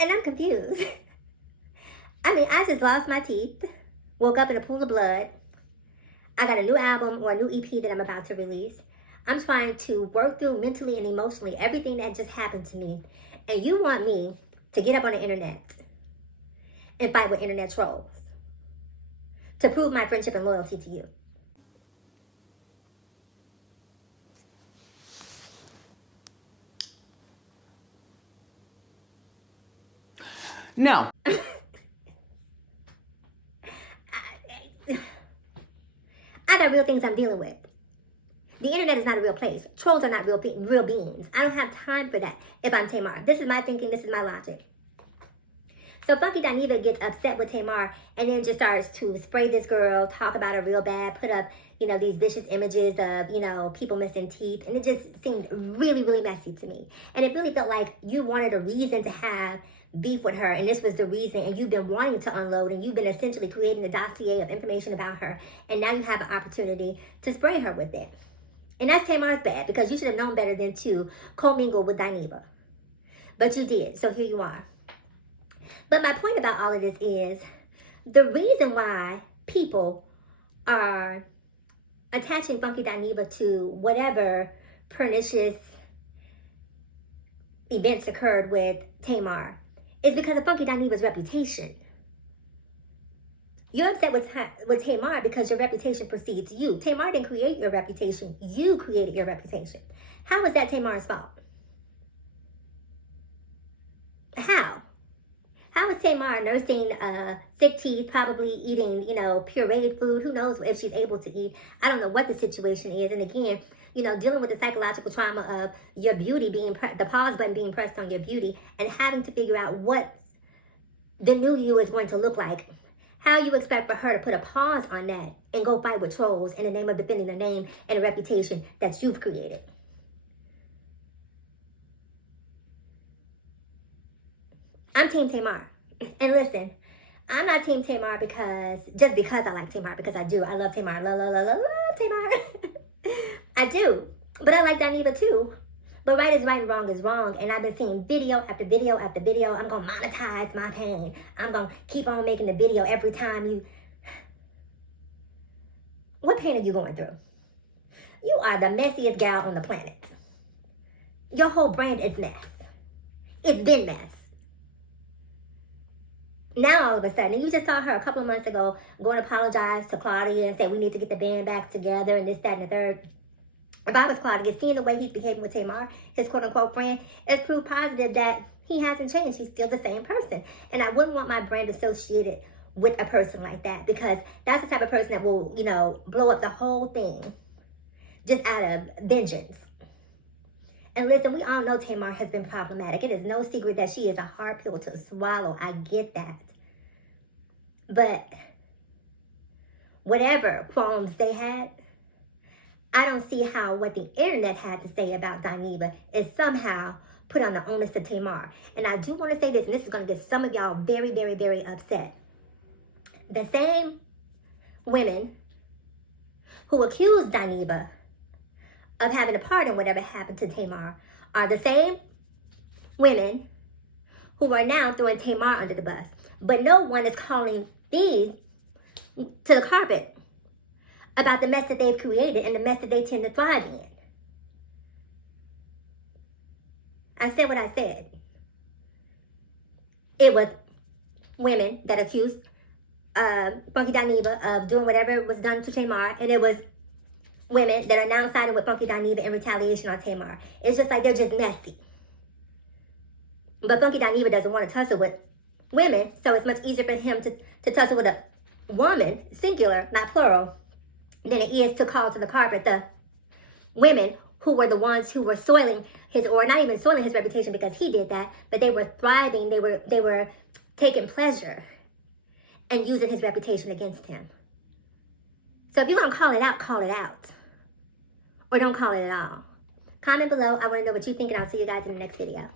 And I'm confused. I mean, I just lost my teeth, woke up in a pool of blood. I got a new album or a new EP that I'm about to release. I'm trying to work through mentally and emotionally everything that just happened to me. And you want me to get up on the internet and fight with internet trolls to prove my friendship and loyalty to you. No. I got real things I'm dealing with. The internet is not a real place. Trolls are not real beings. I don't have time for that if I'm Tamar. This is my thinking. This is my logic. So Funky Dineva gets upset with Tamar and then just starts to spray this girl, talk about her real bad, put up, these vicious images of, people missing teeth. And it just seemed really, really messy to me. And it really felt like you wanted a reason to have beef with her, and this was the reason, and you've been wanting to unload, and you've been essentially creating a dossier of information about her, and now you have an opportunity to spray her with it. And that's Tamar's bad, because you should have known better than to commingle with Dineva. But you did, so here you are. But my point about all of this is, the reason why people are attaching Funky Dineva to whatever pernicious events occurred with Tamar is because of Funky Dineva's reputation. You're upset with Tamar because your reputation precedes you. Tamar didn't create your reputation. You created your reputation. How is that Tamar's fault? How? How is Tamar nursing sick teeth, probably eating, pureed food? Who knows if she's able to eat? I don't know what the situation is. And again, dealing with the psychological trauma of your beauty being, the pause button being pressed on your beauty and having to figure out what the new you is going to look like. How you expect for her to put a pause on that and go fight with trolls in the name of defending the name and the reputation that you've created. I'm Team Tamar. And listen, I'm not Team Tamar just because I like Tamar, because I do. I love Tamar. Love Tamar. I do. But I like Dineva too. But right is right and wrong is wrong. And I've been seeing video after video after video. I'm going to monetize my pain. I'm going to keep on making the video every time you... What pain are you going through? You are the messiest gal on the planet. Your whole brand is mess. It's been mess. Now all of a sudden, and you just saw her a couple of months ago go and apologize to Claudia and say we need to get the band back together and this, that, and the third. If I was Claudia, seeing the way he's behaving with Tamar, his quote-unquote friend, it's proof positive that he hasn't changed. He's still the same person. And I wouldn't want my brand associated with a person like that, because that's the type of person that will, blow up the whole thing just out of vengeance. And listen, we all know Tamar has been problematic. It is no secret that she is a hard pill to swallow. I get that. But whatever qualms they had, I don't see how what the internet had to say about Dineva is somehow put on the onus of Tamar. And I do want to say this, and this is going to get some of y'all very, very, very upset. The same women who accused Dineva of having a part in whatever happened to Tamar are the same women who are now throwing Tamar under the bus. But no one is calling these to the carpet about the mess that they've created and the mess that they tend to thrive in. I said what I said. It was women that accused Funky Dineva of doing whatever was done to Tamar, and it was women that are now siding with Funky Dineva in retaliation on Tamar. It's just like they're just messy. But Funky Dineva doesn't want to tussle with women, so it's much easier for him to tussle with a woman, singular, not plural, than it is to call to the carpet the women who were the ones who were soiling his, or not even soiling his reputation because he did that, but they were thriving, they were taking pleasure and using his reputation against him. So if you're going to call it out, call it out. Or don't call it at all. Comment below. I want to know what you think, and I'll see you guys in the next video.